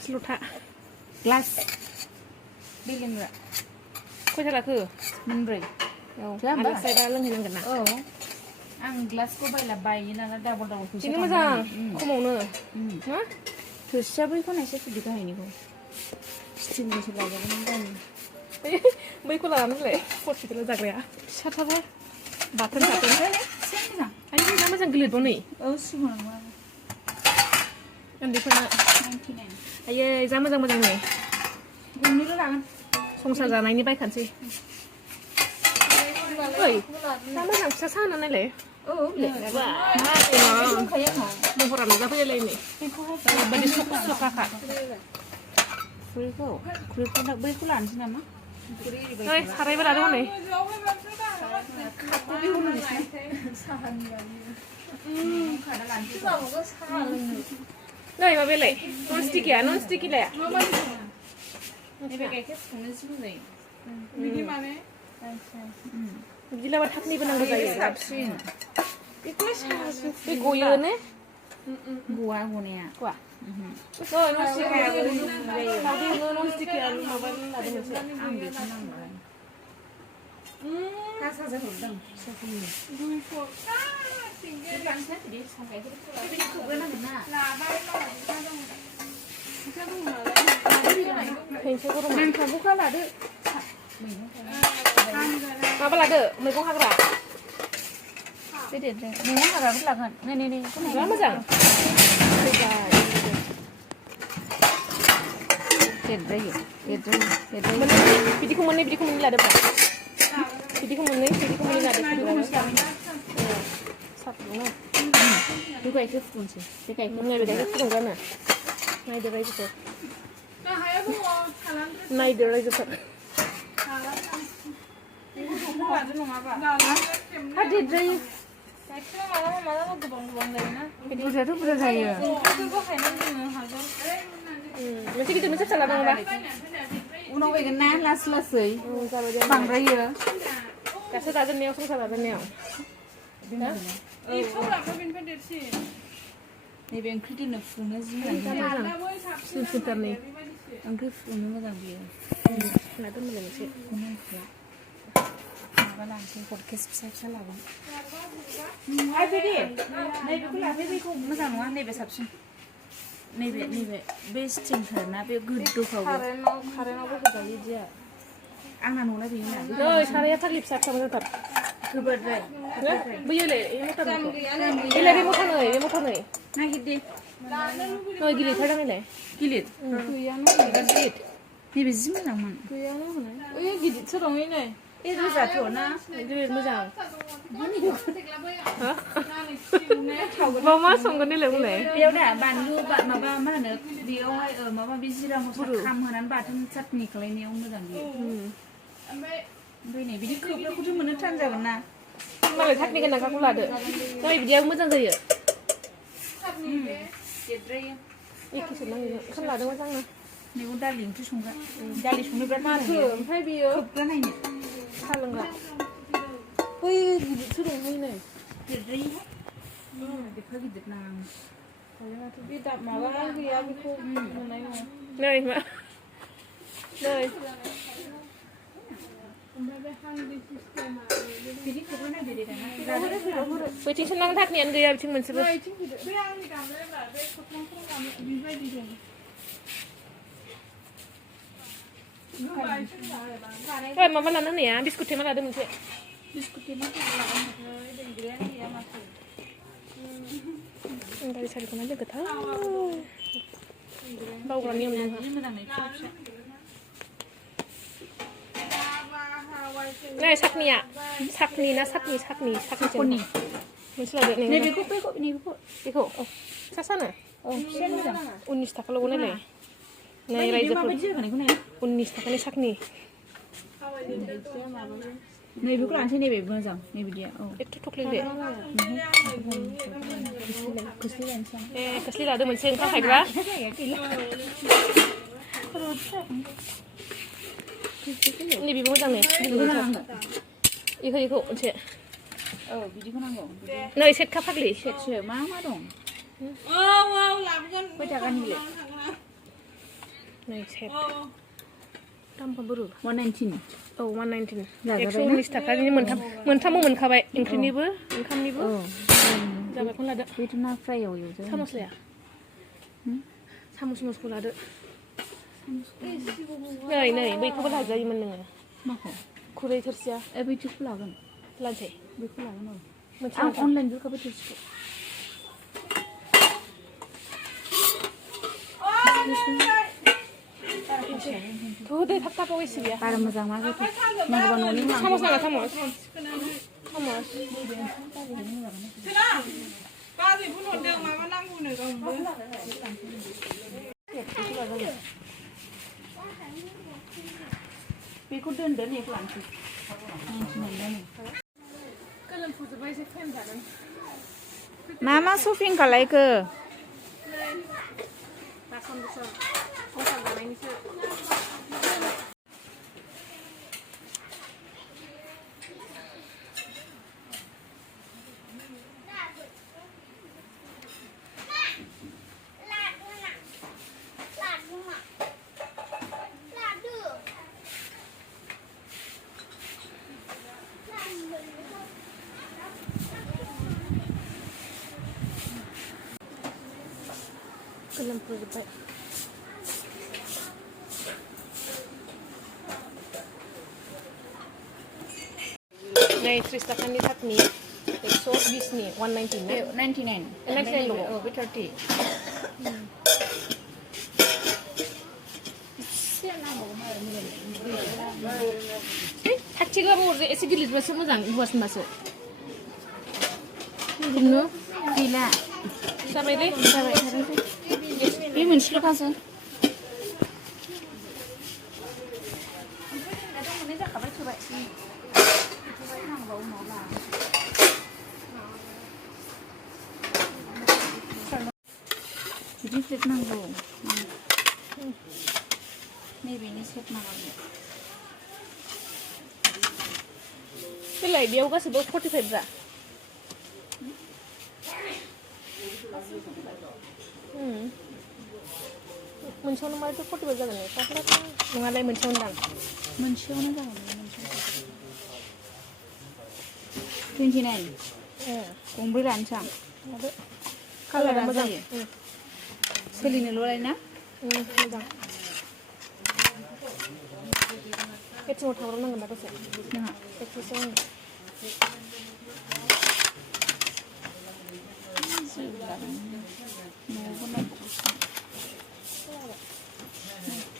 Glass लथा glass दै लोंग्रा खयथा लाखो मोनब्रै औ आलादा साइडआ लोंहैनांगोन ना औ आं ग्लासखौ बायो नालाय डाबल फैसा बिदिनो मोजां खमावनो मा थोरसिया बैखौ नायसै बिदि गाहायनिखौ स्टिलनिसो लाजागोन गावनि बैखौ लानानैलाय हस्पिटालाव जाग्राया फिसाथाबो बाथोन मोजां आयौ जा मोजां गिलिरबाव नै औ सिगाङाव उन्दैफोरना 99 आयै जा मोजां मोजां नै गंनैल' लागोन संसार जानायनि बायखानोसै ओइ जा मोजां फिसा साहा नायलाय औ महरा नुजाफैलाय नै ओरैबायदि सखाखा खुरैखौ बैखौ लानोसै नामा ओइ सारायबो लादों हनै नै माबायालाय नन स्टिकिलाय गाइखेर फुदुंनोसो मोजां बिदि माने बिदिलाबा थाबनैबो नांगौ जायो साबसिन बे गयो ने गवा गनाया गवा नन स्टिकिया माबा लादों मोनसे आं बेखौ नांगौ हाजारजों हरदों नांखागौखा लादो माबा लादो मैगं हाग्रा मैगं हाग्राबो लागोन नै जा मोजां देरद्रायो बिदिखौ मोननै लादोब्रा बिदिखौ मोननै लादो बे गाइखेर फुदुंसै बे गाइखेर फुदुंग्रानो नायदो रायजोफोर नायदो रायजोफोर देरद्रायो बुरजाथ' बुरजा जायो मोनसे गिदिर मोनसे फिसा लादोंबा उनाव फैगोन ना लासै बांद्रायो गासो दाजेननायाव संसार दाजेननायाव नैबे ओंख्रि दोननो फुदुंनो जि मोजां सिन्टारनि ओंख्रि फुदुंनो मोजां बियो ना दोनबाय मोनसे माबा लानोसै हटकेस फिसा लागोन नैबेखौ लाफै बेखौ मोजां नङा नैबे साबसिन नैबे बे स्टिमथारना बे गोदौखाव कारेन्टआवबो होजायो बिदिया आंना न'ना बेनो नै साराया फाग्लि फिसा मोजांथार गोबोरद्राय बैयोलाय बेलाय बे मथानै नागिरदे नै गिलिरथार नायलाय गिलिर गिलिर नैबे जि मोजांमोन गैयानो हनै ओइ गिदिरसो दं नै ए रोजाथ' ना गिलिर मोजां मा संगोन देलाय बुंलाय बेयाव दा बानलु माबा मा होनो बेयावहाय माबा माबि जिरा मस्ला खाम होनानै बाथोन चाटनि खालायनायाव मोजां बियो ओमफ्राय नै बिदि खोबग्राखौथ' मोननो थान जागोन ना मालाय चाटनि गोनांखाखौ लादो नै बिदियाबो मोजां जायो देरद्रायो एखेसो नांगौ ओंखाम लादों मोजांनो मैगं दालि ओंख्रि संग्रा दालि संनो बिराद माथो ओमफ्राय बेयो खोबग्रा नायनो साहा लोंग्रा बै गिदिरसो दं नै देरद्रायोहाय एफा गिदिर नाङा बे माबा गैया बेखौ मोननाय नङा नै मा नै बिदि खोबग्रा नागिरो दाना बैथिंसो नांगौ थाखनियानो गैया बिथिं मोनसेबो माबा लानो होनाया बिस्कुट थेमा लादो मोनसे गारि सारिखौना लोगोथार बावग्रा नियम दं नै साखनि मोनसे लादो बेखौ सानो 19 थाखाल' नायलाय नै रायजोफोर 19 थाखानि साखनि नैबेखौ लानोसै नैबे मोजां नैबिदिया औ एथ' थख्लिले खोस्लि लादो मोनसे ओंखाम खायग्रा नैबेबो मोजां नै इखौ मोनसे औ बिदिखौ नांगौ नै सेटखा फाग्लि सेटसो मा दं खय थाखानिलाय नै सेट दामखौ बोरो 119 औ 119 जाजाबाय ना? 119 थाखानि मोनथामबो मोनखाबाय ओंख्रिनिबो ओंखामनिबो औ जाबाय खौनो लादो बेथ' ना फ्रायाव एवजायो सामस लाया सामसखौ लादो नै बैखौबो लाजायोमोन नोङो माखौ खुरै थोरसिया बैथिखौ लागोन लानोसै बेखौ लागोन औ मोनसे आं अनलाइन बिहरखाबाय थोरसिखौ थ' दे थाब थाब एसे गैया बारा मोजां मा जाखो नांगौबा न'नि सामस नाङा सामस बाजै बुंहरदों माबा नांगौनो गावनोबो बेखौ दोनदो नेखौ लानोसै गोलोमफुजोबबाय एसे टाइम जादों मा शपिं खालायखो बासन बुसन संसार जानायनिसो गोलोमफुजोबबाय नै 30 थाखानि थाखनि 120नि 190 ना 99 99 औ बे 30 खाथिबाबो हरदो एसे गिलिरबासो मोजां गुवारसिनबासो बुंनो गैला जाबायलै जाबाय बे मोनसेल'खासो जाखाबाय थोबाय बिदि सेट नांगौ नैबेनि सेट माबानो बेलाय बेयाव गासैबो 45 ब्रा मोनसेयावनो माथो 45 जागोन नङालाय मोनसेयावनो दां मोनसेयावनो जागोन 29 गंब्रै लानोसै आं कालारा मोजां सोलिनोल'लाय ना मोजां पेट्रोल थांब्रबनांगोन ना दसे नोंहा पेट्रोलसो आङो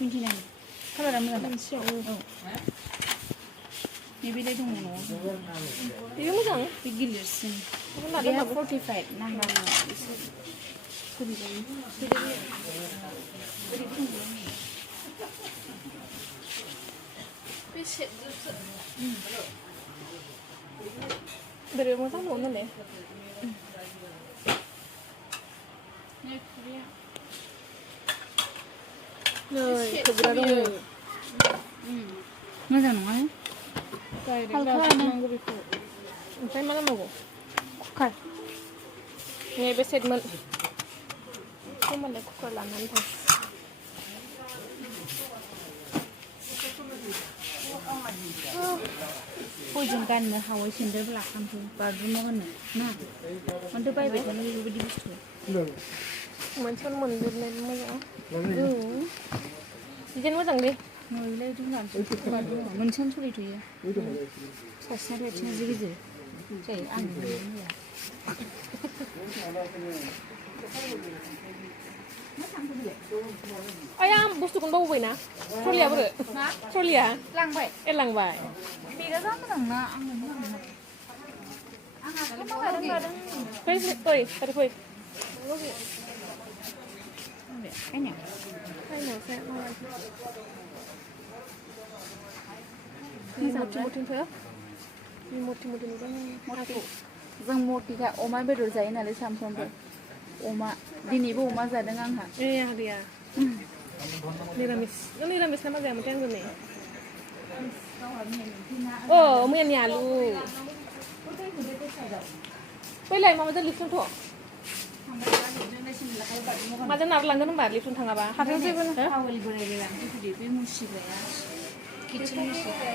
29 कालारा मोजां मोनसेयाव नैबेलाय दङ न'आव बेबो मोजां बे गिलिरसिन बेहा 45 नांगौ एसे सोलिजायो बे सेटजोबसो बोरै मोजां दङ नालाय नै खोबग्रा दङ मोजां नङा नांगौ बेखौ ओमफ्राय मा नांबावगौ कुकार नैबे सेटमोन होमबालाय कुकार लानानै थां बयजों गाननो हावै सेन्देलबो लाखानोसै बाथरुमाव गाननो ना मानोथो बायबाय थानो बेबायदि बुस्थु मोनसेयावनो मोनजोबनाय मोजां बिदिनो मोजांलै नैलाय दुगानोसै मोनसेयावनो सोलिथ'यो सासेना आथिङा जि गिदिर जायो आं आया आं बुस्थुखौनो बावबायना ट्रलिया बोरो ट्रलिया लांबाय लांबाय बेगा जा मोजां ना आंनो मोजां फै ओरै फै जों मटिखा अमा बेदर जायो नालाय सानफ्रोमबो अमा दिनैबो अमा जादों आंहा गैया निरामिस नों निरामिस ना मा जायामोनथाय आं दिनै मैयानि आलु बैलाय माबाजों लिरसनथ' माजों नारलांगोन होनबा लिफ्टजों थाङाबा हाथायाव जेबो हावल बोराय लांफैदो बे मुसिग्राया किटचेन मुसिग्राया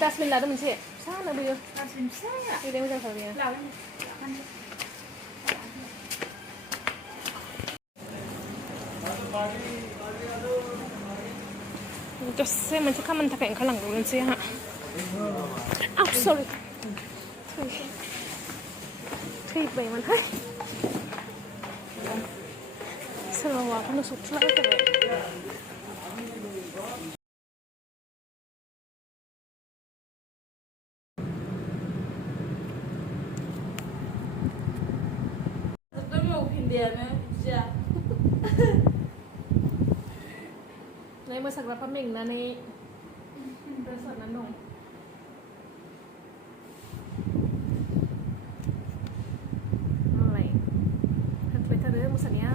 डास्टबिन लादो मोनसे फिसा लाबोयो डास्टबिन फिसाया बेलाय मोजांथार बेयो दसे मोनसे खामानि थाखाय ओंखारलांदोंमोनसै आंहा आव सरि थैबायमोनहाय सोरबा माबाखौनो सौथुलाबायथारबाय नै मोसाग्राफ्रा मेंनानै सारनानै दं मालाय होनफैथारो मोसानाया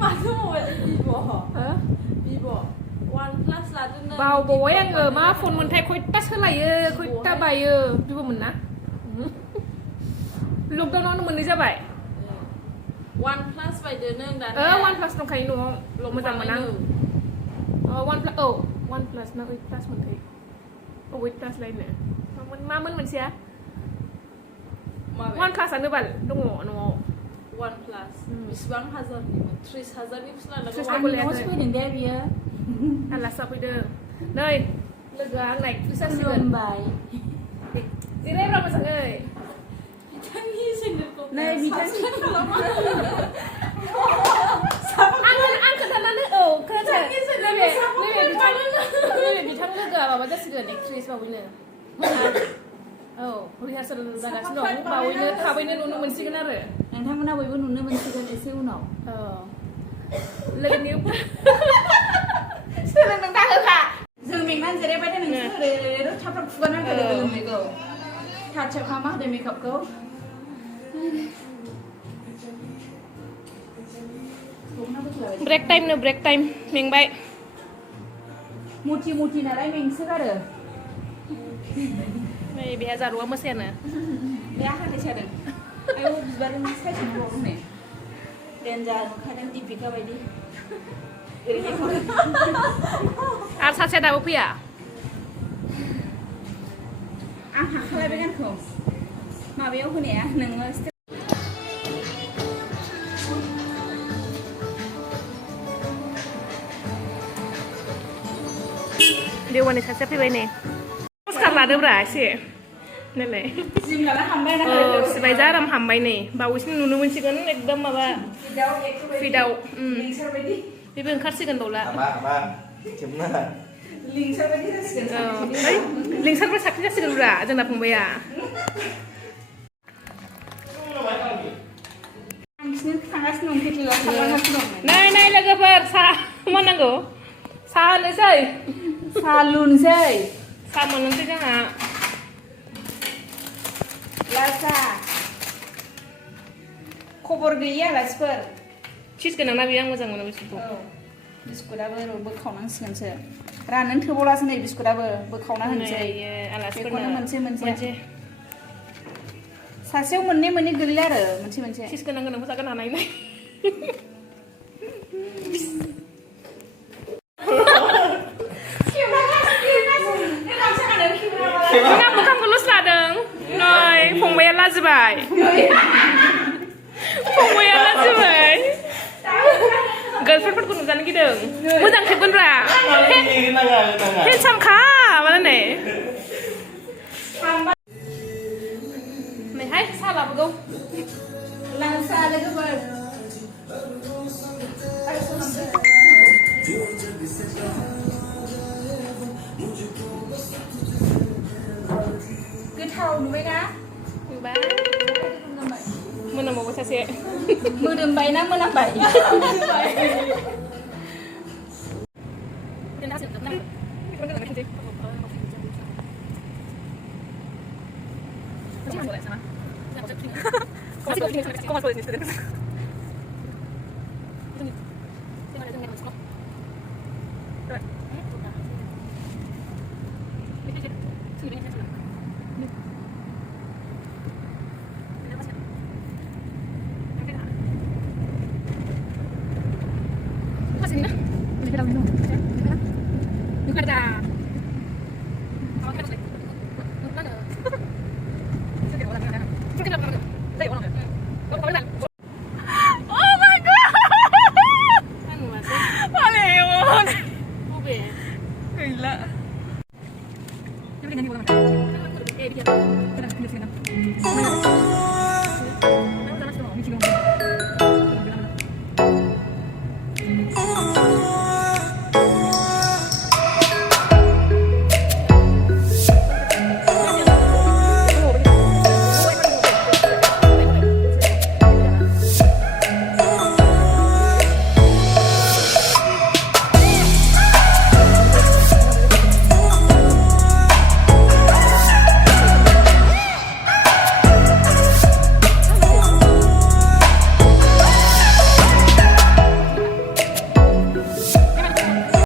माथो मबाइल भिभ' OnePlus लादोंनो बावबावबाय आङो मा फन मोनथाय खयथा सोलायो खयथा बायो भिभ'मोन ना लकडाउनावनो मोननै जाबाय OnePlus बायदो नों दाना OnePlus दंखायो न'आव मोजां मोना OnePlus ना 8 Plus मोनखायो 8 Plus लायनो मामोन मोनसेया OnePlusआनो बाल दङ न'आव OnePlus बिसिबां हाजारनिमोन 30,000नि आंनियावसो फैदों दे बियो आलासि फैदों नै लोगोआ आंना एक्ट्रिस जासिगोन जिरायब्रा मोजाङै बिथांनि सेन्देलखौ नै बिथांनि आं खोन्थानानै खोनासं नैबे बिथां लोगोआ माबा जासिगोन एक्ट्रिस बावैनो रिहार्सेल जागासिनो दं बावैनो थाबैनो नुनो मोनसिगोन आरो नोंथांमोना बयबो नुनो मोनसिगोन एसे उनाव लोगोनि सोलोंदों दा होखा जों मेंनानै जिरायबाय था नोंसोर ओरै थाब थाब खुगानांगौ गोलोमनायखौ थाथियाव खालामा होदो मेकआपखौ ब्रेक टाइम मेंबाय मुथि नालाय मेंसोगारो नै बेहा जारुवा मोसायानो बे आखान्थि सादों आयौ बिबारनि साइजखौनो बावदों नै देन्जार नुखादों दीपिका बायदि आरो सासेया दाबो फैया आं हाखालाय बे गानखौ माबायाव होनाया नोङो देवानि सासेया फैबाय नै पस्टार लादोब्रा एसे नालाय जिम लाना हामबाय ना सिबाय जा आराम हामबाय नै बावैसो नुनो मोनसिगोन एकदम माबा फिटआव बेबो ओंखारसिगोन बावला लिंसारबो साख्रि जासिगोन ब्रा जोंना फंबाया नै लोगोफोर साहा मा नांगौ साहा होनोसै साहा लुनोसै साहा मोननोसै जोंहा लासा खबर गैया आलासिफोर चिज गोनां ना बेयो आं मोजां मोनो बिस्कुटखौ बिस्कुटाबो बोखावनांसिगोनसो राननो थोबावलासो नै बिस्कुटाबो बोखावना होनोसै बेखौनो मोनसे सासेयाव मोननै गोलैला आरो मोनसे चिज गोनांखौ जागोन हानाय नाय मोखांखौल'सो लादों नै फंबाया लाजिबाय गार्लफ्रेन्डफोरखौ नुजानो गिदों मोजां खेबगोनब्रा हेन्डसामखा माने नैहाय साहा लाबोगौ लांसा लोगोफोर गोथाव नुबायना मोनामबावबाय सासे मोदोमबाय ना मोनामबाय ¿Cómo puedes decir? Tengo Masih ni lah. Boleh dah minum. Bukan dah.